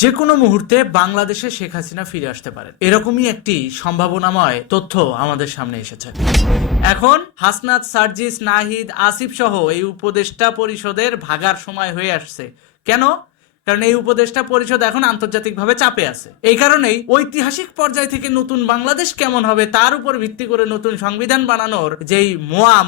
যে কোনো মুহূর্তে বাংলাদেশে শেখ হাসিনা ফিরে আসতে পারেন, এরকমই একটি সম্ভাবনাময় তথ্য আমাদের সামনে এসেছে। এখন হাসনাত, সার্জিস, নাহিদ, আসিফ সহ এই উপদেষ্টা পরিষদের ভাগার সময় হয়ে আসছে। কেন? কারণ এই উপদেষ্টা পরিষদ এখন আন্তর্জাতিকভাবে চাপে আছে। এই কারণেই ঐতিহাসিক পর্যায় থেকে নতুন বাংলাদেশ কেমন হবে তার উপর ভিত্তি করে নতুন সংবিধান বানানোর যেই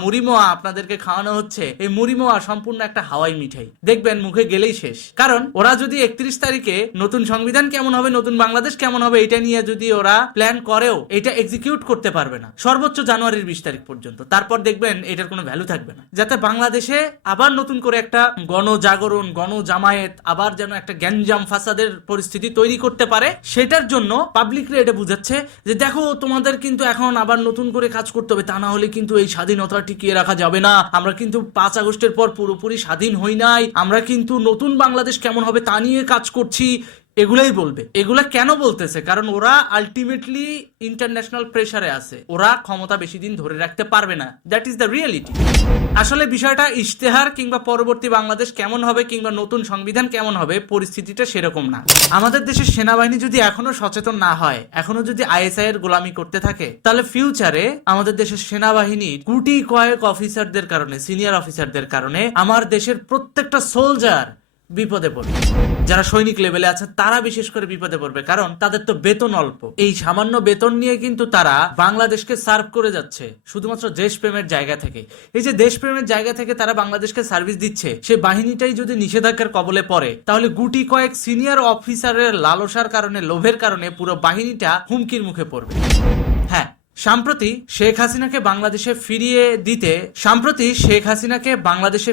মুড়ি মোয়া আপনাদেরকে খাওয়ানো হচ্ছে, এই মুড়ি মোয়া সম্পূর্ণ একটা হাওয়াই মিঠাই, দেখবেন মুখে গেলেই শেষ। কারণ ওরা যদি 31 তারিখে নতুন সংবিধান কেমন হবে, নতুন বাংলাদেশ কেমন হবে এটা নিয়ে যদি ওরা প্ল্যান করেও এটা এক্সিকিউট করতে পারবে না সর্বোচ্চ জানুয়ারির 20 তারিখ পর্যন্ত। তারপর দেখবেন এটার কোনো ভ্যালু থাকবে না। যাতে বাংলাদেশে আবার নতুন করে একটা গণজাগরণ, গণজামায়াত, আবার যেন একটা গ্যাঞ্জাম ফাসাদের পরিস্থিতি তৈরি করতে পারে, সেটার জন্য পাবলিকরা এটা বুঝাচ্ছে যে দেখো তোমাদের কিন্তু এখন আবার নতুন করে কাজ করতে হবে, তা না হলে কিন্তু এই স্বাধীনতা টিকিয়ে রাখা যাবে না। আমরা কিন্তু 5 আগস্টের পর পুরোপুরি স্বাধীন হই নাই, আমরা কিন্তু নতুন বাংলাদেশ কেমন হবে তা নিয়ে কাজ করছি। এগুলাই বলবে। এগুলা কেন বলতেছে? কারণ ওরা আলটিমেটলি ইন্টারন্যাশনাল প্রেসারে আছে, ওরা ক্ষমতা বেশি দিন ধরে রাখতে পারবে না। That is the reality. আসলে বিষয়টা ইশতেহার কিংবা পরবর্তী বাংলাদেশ কেমন হবে কিংবা নতুন সংবিধান কেমন হবে পরিস্থিতিটা সেরকম না। আমাদের দেশের সেনাবাহিনী যদি এখনো সচেতন না হয়, এখনো যদি আইএসআই এর গোলামি করতে থাকে, তাহলে ফিউচারে আমাদের দেশের সেনাবাহিনীর কোটি কয়েক অফিসারদের কারণে, সিনিয়র অফিসারদের কারণে আমার দেশের প্রত্যেকটা সোলজার বিপদে পড়বে। যারা সৈনিক লেভেলে আছে তারা বিশেষ করে বিপদে পড়বে, কারণ তাদের তো বেতন অল্প। এই সামান্য বেতন নিয়ে কিন্তু তারা বাংলাদেশকে সার্ভ করে যাচ্ছে শুধুমাত্র দেশপ্রেমের জায়গা থেকে। এই যে দেশপ্রেমের জায়গা থেকে তারা বাংলাদেশকে সার্ভিস দিচ্ছে, সেই বাহিনীটাই যদি নিষেধাজ্ঞার কবলে পড়ে, তাহলে গুটি কয়েক সিনিয়র অফিসারের লালসার কারণে, লোভের কারণে পুরো বাহিনীটা হুমকির মুখে পড়বে। হ্যাঁ, সম্প্রতি শেখ হাসিনাকে বাংলাদেশে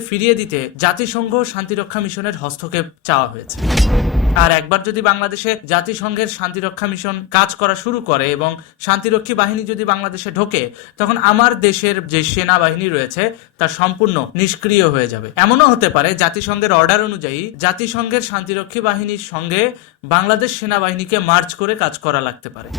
ফিরিয়ে দিতে জাতিসংঘ শান্তিরক্ষা মিশনের হস্তক্ষেপ চাওয়া হয়েছে। আর একবার যদি বাংলাদেশে জাতিসংঘের শান্তিরক্ষা মিশন কাজ করা শুরু করে এবং শান্তিরক্ষী বাহিনী যদি বাংলাদেশে ঢোকে, তখন আমার দেশের যে সেনাবাহিনী রয়েছে তা সম্পূর্ণ নিষ্ক্রিয় হয়ে যাবে। এমনও হতে পারে জাতিসংঘের অর্ডার অনুযায়ী জাতিসংঘের শান্তিরক্ষী বাহিনীর সঙ্গে বাংলাদেশ সেনাবাহিনীকে মার্চ করে কাজ করা লাগতে পারে।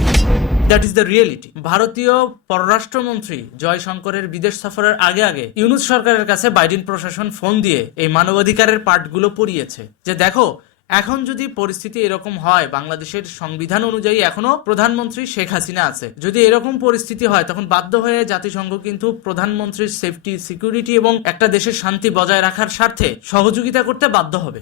That is the reality. ভারতীয় পররাষ্ট্রমন্ত্রী জয়শঙ্করের বিদেশ সফরের আগে আগে ইউনূস সরকারের কাছে বাইডেন প্রশাসন ফোন দিয়ে এই মানবাধিকারের পার্টগুলো পড়িয়েছে যে দেখো, এখন যদি পরিস্থিতি এরকম হয়, বাংলাদেশের সংবিধান অনুযায়ী এখনো প্রধানমন্ত্রী শেখ হাসিনা আছে, যদি এরকম পরিস্থিতি হয় তখন বাধ্য হয়ে জাতিসংঘ কিন্তু প্রধানমন্ত্রীর সেফটি, সিকিউরিটি এবং একটা দেশের শান্তি বজায় রাখার স্বার্থে সহযোগিতা করতে বাধ্য হবে।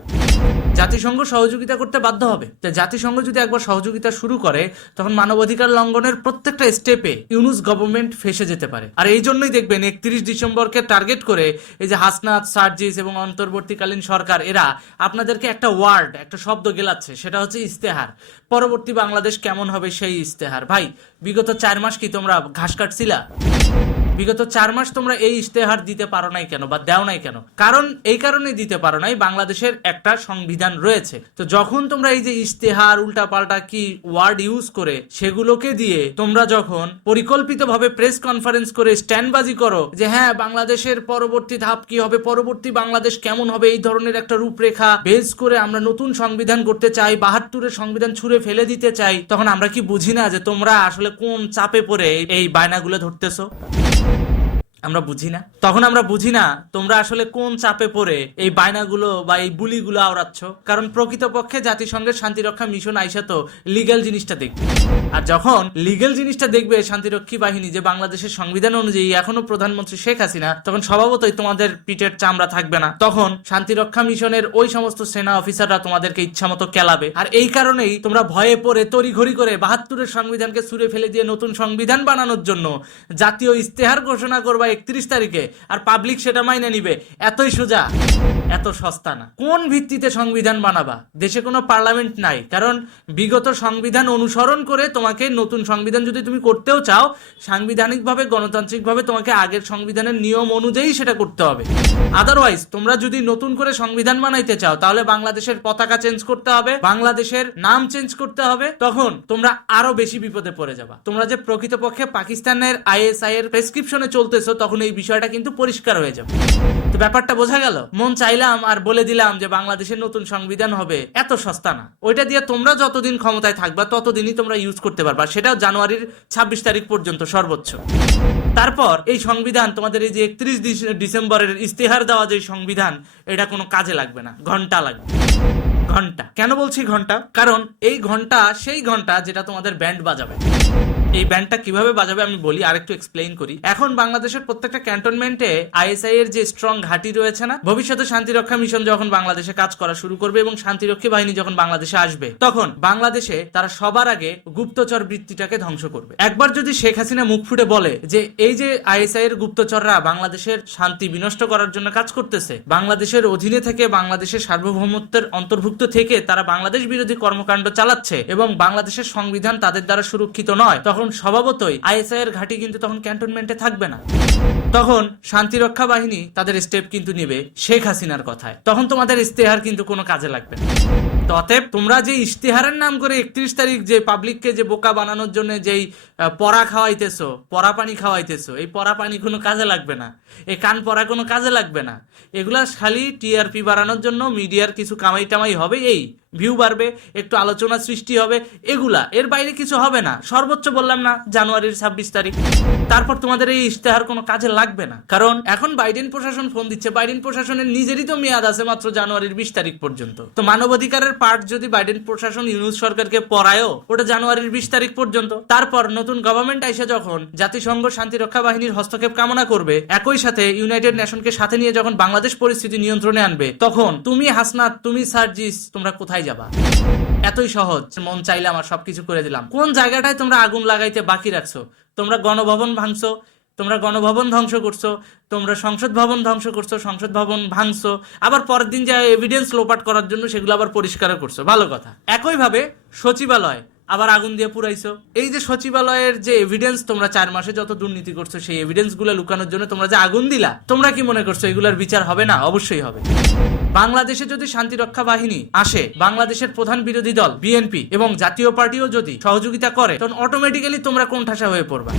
জাতিসংঘ সহযোগিতা করতে বাধ্য হবে। জাতিসংঘ যদি একবার সহযোগিতা শুরু করে, তখন মানবাধিকার লঙ্ঘনের প্রত্যেকটা স্টেপে ইউনূস গভর্নমেন্ট ফেসে যেতে পারে। আর এই জন্যই দেখবেন 31 ডিসেম্বরকে টার্গেট করে এই যে হাসনাত, সার্জিস এবং অন্তর্বর্তীকালীন সরকার, এরা আপনাদেরকে একটা ওয়ার্ড, একটা শব্দ গেলাচ্ছে, সেটা হচ্ছে ইশতেহার। পরবর্তী বাংলাদেশ কেমন হবে সেই ইশতেহার। ভাই, বিগত 4 মাস কি তোমরা ঘাস কাটছিলা? বিগত 4 মাস তোমরা এই ইশতেহার দিতে পারো নাই কেন বা দেও নাই কেন? কারণ এই কারণে দিতে পারো নাই, বাংলাদেশের একটা সংবিধান রয়েছে। তো যখন তোমরা এই যে ইশতেহার, উল্টাপাল্টা কি ওয়ার্ড ইউজ করে সেগুলোকে দিয়ে তোমরা যখন পরিকল্পিতভাবে প্রেস কনফারেন্স করে স্ট্যান্ডবাজি করো যে হ্যাঁ বাংলাদেশের পরবর্তী ধাপ কি হবে, পরবর্তী বাংলাদেশ কেমন হবে, এই ধরনের একটা রূপরেখা বেস করে আমরা নতুন সংবিধান করতে চাই, 72-এর সংবিধান ছুঁড়ে ফেলে দিতে চাই, তখন আমরা কি বুঝি না যে তোমরা আসলে কোন চাপে পড়ে এই বায়নাগুলো ধরতেছো? আমরা বুঝি না? তখন আমরা বুঝি না তোমরা আসলে কোন চাপে পড়ে এই বায়নাগুলো বা এই বুলিগুলো আওড়াচ্ছ। কারণ প্রকৃতপক্ষে জাতিসংঘের শান্তিরক্ষা মিশন আইসা তো লিগ্যাল জিনিসটা দেখবে। আর যখন লিগ্যাল জিনিসটা দেখবে শান্তিরক্ষী বাহিনী, যে বাংলাদেশের সংবিধান অনুযায়ী এখনো প্রধানমন্ত্রী শেখ হাসিনা, তখন স্বভাবতই তোমাদের পিঠের চামড়া থাকবে না। তখন শান্তিরক্ষা মিশনের ওই সমস্ত সেনা অফিসাররা তোমাদেরকে ইচ্ছামতো কেলাবে। আর এই কারণেই তোমরা ভয়ে পড়ে তড়িঘড়ি করে 72-এর সংবিধানকে ছুঁড়ে ফেলে দিয়ে নতুন সংবিধান বানানোর জন্য জাতীয় ইশতেহার ঘোষণা করবা 31 তারিখে, আর পাবলিক সেটা মাইনে নিবে। এতই সোজা, এত সস্তা না। কোন ভিত্তিতে সংবিধান বানাবা? দেশে কোনো পার্লামেন্ট নাই, কারণ বিগত সংবিধান অনুসরণ করে তোমাকে নতুন সংবিধান যদি তুমি করতেও চাও, সাংবিধানিকভাবে, গণতান্ত্রিকভাবে তোমাকে আগের সংবিধানের নিয়ম অনুযায়ী সেটা করতে হবে। আদারওয়াইজ তোমরা যদি নতুন করে সংবিধান বানাইতে চাও, তাহলে বাংলাদেশের পতাকা চেঞ্জ করতে হবে, বাংলাদেশের নাম চেঞ্জ করতে হবে, তখন তোমরা আরো বেশি বিপদে পড়ে যাবা। তোমরা যে প্রকৃতপক্ষে পাকিস্তানের আইএসআই এর প্রেসক্রিপশনে চলতেছো, তখন এই বিষয়টা কিন্তু পরিষ্কার হয়ে যাবে। তো ব্যাপারটা বোঝা গেল? মন চাইলাম আর বলে দিলাম যে বাংলাদেশের নতুন সংবিধান হবে, এত সস্তা না। ওইটা দিয়ে তোমরা যতদিন ক্ষমতায় থাকবা ততদিনই তোমরা ইউজ করতে পারবা, সেটাও জানুয়ারির 26 তারিখ পর্যন্ত সর্বোচ্চ। তারপর এই সংবিধান তোমাদের এই যে 31 ডিসেম্বরের ইশতেহার দেওয়া যে সংবিধান, এটা কোনো কাজে লাগবে না, ঘন্টা লাগবে। ঘন্টা। কেন বলছি ঘন্টা? কারণ এই ঘন্টা সেই ঘন্টা যেটা তোমাদের ব্যান্ড বাজাবে। এই ব্যান্ডটা কিভাবে বাজাবে আমি বলি, আরেকটু এক্সপ্লেইন করি। এখন বাংলাদেশের প্রত্যেকটা ক্যান্টনমেন্টে আইএসআই এর যে স্ট্রং ঘাঁটি রয়েছে না, ভবিষ্যতে শান্তিরক্ষা মিশন যখন বাংলাদেশে কাজ করা শুরু করবে এবং শান্তিরক্ষী বাহিনী যখন বাংলাদেশে আসবে, তখন বাংলাদেশে তারা সবার আগে গুপ্তচর বৃত্তিটাকে ধ্বংস করবে। একবার যদি শেখ হাসিনা মুখ ফুটে বলে যে এই যে আইএসআই এর গুপ্তচররা বাংলাদেশের শান্তি বিনষ্ট করার জন্য কাজ করতেছে, বাংলাদেশের অধীনে থেকে, বাংলাদেশের সার্বভৌমত্বের অন্তর্ভুক্ত থেকে তারা বাংলাদেশ বিরোধী কর্মকাণ্ড চালাচ্ছে এবং বাংলাদেশের সংবিধান তাদের দ্বারা সুরক্ষিত নয়, তখন স্বভাবতই আইএসআই এর ঘাঁটি কিন্তু তখন ক্যান্টনমেন্টে থাকবে না। তখন শান্তিরক্ষা বাহিনী তাদের স্টেপ কিন্তু নিবে শেখ হাসিনার কথায়। তখন তোমাদের ইস্তেহার কিন্তু কোনো কাজে লাগবে না। তো অতএব তোমরা যে ইশতেহারের নাম করে 31 তারিখ যে পাবলিককে যে বোকা বানানোর জন্য যেই পড়া খাওয়াইতেছো, পড়া পানি খাওয়াইতেছো, এই পড়া পানি কোনো কাজে লাগবে না, এই কান পড়া কোনো কাজে লাগবে না। এগুলা খালি টিআরপি বাড়ানোর জন্য মিডিয়ার কিছু কামাই টামাই হবে, এই ভিউ বাড়বে, একটু আলোচনা সৃষ্টি হবে, এগুলা, এর বাইরে কিছু হবে না। সর্বোচ্চ বললাম না জানুয়ারির 26 তারিখ, তারপর তোমাদের এই ইশতেহার কোনো কাজে লাগবে না। কারণ এখন বাইডেন প্রশাসন ফোন দিচ্ছে, বাইডেন প্রশাসনের নিজেরই তো মেয়াদ আছে মাত্র জানুয়ারির 20 তারিখ পর্যন্ত। তো মানবাধিকারের পার্ট যদি বাইডেন প্রশাসন ইউনূস সরকারকে পড়ায়ও, ওটা জানুয়ারির 20 তারিখ পর্যন্ত। তারপর নতুন গভর্নমেন্ট আইসা যখন জাতিসংঘ শান্তিরক্ষা বাহিনীর হস্তক্ষেপ কামনা করবে, একই সাথে ইউনাইটেড নেশনকে সাথে নিয়ে যখন বাংলাদেশ পরিস্থিতি নিয়ন্ত্রণে আনবে, তখন তুমি হাসনাত, তুমি সার্জিস, তোমরা কোথায় যাবা? এতই সহজ, মন চাইলে আমার সবকিছু করে দিলাম। কোন জায়গাটায় তোমরা আগুন লাগাইতে বাকি রাখছো? তোমরা গণভবন ভাঙছো, তোমরা গণভবন ধ্বংস করছো, তোমরা সংসদ ভবন ধ্বংস করছো, সংসদ ভবন ভাঙছো, আবার পরের দিন যা এভিডেন্স লোপাট করার জন্য সেগুলো আবার পরিষ্কার করছো, ভালো কথা। একইভাবে সচিবালয় আবার আগুন দিয়ে পুরাইছো। এই যে সচিবালয়ের যে এভিডেন্স, তোমরা 4 মাসে যত দুর্নীতি করছো, সেই এভিডেন্স গুলো লুকানোর জন্য তোমরা যে আগুন দিলা, তোমরা কি মনে করছো এগুলোর বিচার হবে না? অবশ্যই হবে। বাংলাদেশে যদি শান্তিরক্ষা বাহিনী আসে, বাংলাদেশের প্রধান বিরোধী দল বিএনপি এবং জাতীয় পার্টিও যদি সহযোগিতা করে, তখন অটোমেটিক্যালি তোমরা কোণঠাসা হয়ে পড়বা।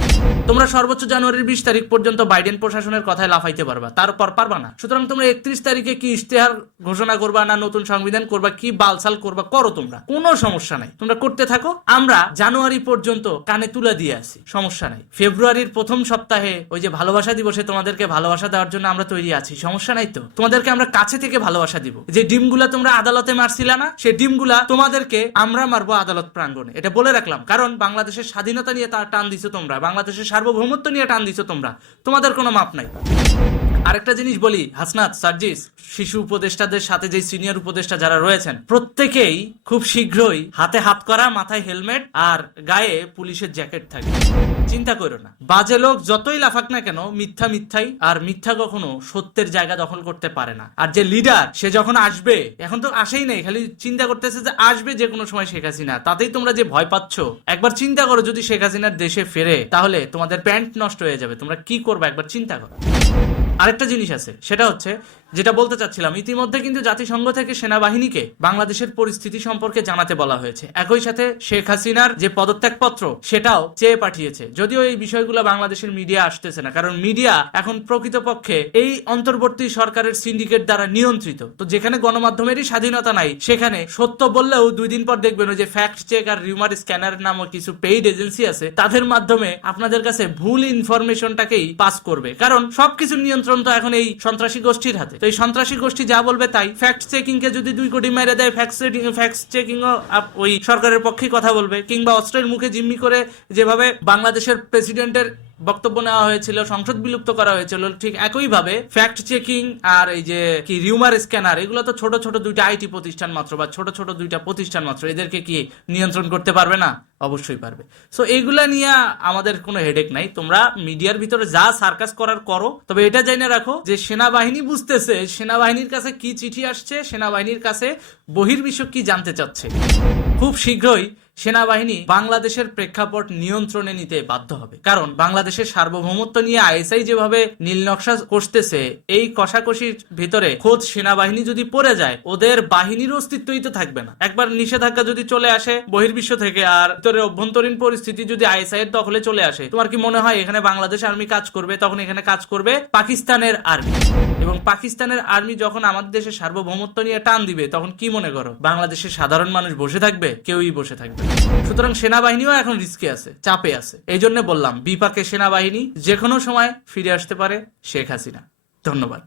তোমরা সর্বোচ্চ জানুয়ারির 20 তারিখ পর্যন্ত বাইডেন প্রশাসনের কথায় লাফাইতে পারবা, তারপর পারবা না। সুতরাং তোমরা 31 তারিখে কি ইশতেহার ঘোষণা করবা, না নতুন সংবিধান করবা, কি বালসাল করবা, করো, তোমরা কোনো সমস্যা নাই, তোমরা করতে থাকো। আমরা জানুয়ারি পর্যন্ত কানে তুলে দিয়ে আসি, সমস্যা নাই। ফেব্রুয়ারির প্রথম সপ্তাহে ওই যে ভালোবাসা দিবসে তোমাদেরকে ভালোবাসা দেওয়ার জন্য আমরা তৈরি আছি, সমস্যা নাই তো। তোমাদেরকে আমরা কাছে থেকে ভালোবাসা দিব। যে ডিমগুলা তোমরা আদালতে মারছিলা না, সেই ডিমগুলা তোমাদেরকে আমরা মারবো আদালত প্রাঙ্গণে, এটা বলে রাখলাম। কারণ বাংলাদেশের স্বাধীনতা নিয়ে তার টান দিছো তোমরা, বাংলাদেশের সার্বভৌমত্ব নিয়ে টান দিছো তোমরা, তোমাদের কোনো মাপ নাই। আরেকটা জিনিস বলি, হাসনাত, সার্জিস, শিশু উপদেষ্টাদের সাথে যে সিনিয়র উপদেষ্টা যারা রয়েছেন, প্রত্যেকেই খুব শীঘ্রই হাতে হাত করা, মাথায় হেলমেট আর গায়ে পুলিশের জ্যাকেট থাকবে। চিন্তা করো না, বাজে লোক যতই লাফাক না কেন, মিথ্যা মিথ্যাই, আর মিথ্যা কখনো সত্যের জায়গা দখল করতে পারে না। আর যে লিডার, সে যখন আসবে, এখন তো আসেই নাই, খালি চিন্তা করতেছে যে আসবে যে কোনো সময় শেখ হাসিনা, তাতেই তোমরা যে ভয় পাচ্ছ। একবার চিন্তা করো, যদি শেখ হাসিনার দেশে ফেরে, তাহলে তোমাদের প্যান্ট নষ্ট হয়ে যাবে, তোমরা কি করবে একবার চিন্তা করো। আরেকটা জিনিস আছে, সেটা হচ্ছে যেটা বলতে চাচ্ছিলাম, ইতিমধ্যে কিন্তু জাতিসংঘ থেকে সেনাবাহিনীকে বাংলাদেশের পরিস্থিতি সম্পর্কে জানাতে বলা হয়েছে। একই সাথে শেখ হাসিনার যে পদত্যাগপত্র, সেটাও চেয়ে পাঠিয়েছে। যদিও এই বিষয়গুলো বাংলাদেশের মিডিয়া আসতেছে না, কারণ মিডিয়া এখন প্রকৃতপক্ষে এই অন্তর্বর্তী সরকারের সিন্ডিকেট দ্বারা নিয়ন্ত্রিত। তো যেখানে গণমাধ্যমেরই স্বাধীনতা নাই, সেখানে সত্য বললেও 2 দিন পর দেখবেন ওই যে ফ্যাক্ট চেক আর রিউমার স্ক্যানার নামক কিছু পেইড এজেন্সি আছে, তাদের মাধ্যমে আপনাদের কাছে ভুল ইনফরমেশনটাকেই পাস করবে। কারণ সবকিছু নিয়ন্ত্রণ তো এখন এই সন্ত্রাসী গোষ্ঠীর হাতে। তো এই সন্ত্রাসী গোষ্ঠী যা বলবে তাই। ফ্যাক্ট চেকিং কে যদি 2 কোটি মেরে দেয়, ফ্যাক্ট চেকিং ওই সরকারের পক্ষে কথা বলবে। কিংবা অস্ত্রের মুখে জিম্মি করে যেভাবে বাংলাদেশের প্রেসিডেন্টের বক্তব্য নেওয়া হয়েছিল, সংসদ বিলুপ্ত করা হয়েছিল, ঠিক একইভাবে ফ্যাক্ট চেকিং আর এই যে কি রিউমার স্ক্যানার, এগুলো তো ছোট ছোট 2টা আইটি প্রতিষ্ঠান মাত্র, বা ছোট ছোট 2টা প্রতিষ্ঠান মাত্র, এদেরকে কি নিয়ন্ত্রণ করতে পারবে না? অবশ্যই পারবে। সো এইগুলা নিয়ে আমাদের কোনো হেডেক নাই। তোমরা মিডিয়ার ভিতরে যা সার্কাস করার করো, তবে এটা জেনে রাখো যে সেনাবাহিনী বুঝতেছে সেনাবাহিনীর কাছে কি চিঠি আসছে, সেনাবাহিনীর কাছে বহির্বিশ্ব কি জানতে চাচ্ছে। খুব শীঘ্রই সেনাবাহিনী বাংলাদেশের প্রেক্ষাপট নিয়ন্ত্রণে নিতে বাধ্য হবে। কারণ বাংলাদেশের সার্বভৌমত্ব নিয়ে আইএসআই যেভাবে নীলনকশা কষতেছে, এই কষাকষির ভিতরে খোদ সেনাবাহিনী যদি পড়ে যায়, ওদের বাহিনীর অস্তিত্বই তো থাকবে না। একবার নিষেধাজ্ঞা যদি চলে আসে বহির্বিশ্ব থেকে, আর ভিতরে অভ্যন্তরীণ পরিস্থিতি যদি আইএসআই এর দখলে চলে আসে, তোমার কি মনে হয় এখানে বাংলাদেশ আর্মি কাজ করবে? তখন এখানে কাজ করবে পাকিস্তানের আর্মি। এবং পাকিস্তানের আর্মি যখন আমাদের দেশের সার্বভৌমত্ব নিয়ে টান দিবে, তখন কি মনে করো বাংলাদেশের সাধারণ মানুষ বসে থাকবে? কেউই বসে থাকবে। সুতরাং সেনাবাহিনীও এখন রিস্কে আছে, চাপে আছে। এই জন্য বললাম, বিপাকে সেনাবাহিনী যে কোনো সময় ফিরে আসতে পারে শেখ হাসিনা। ধন্যবাদ।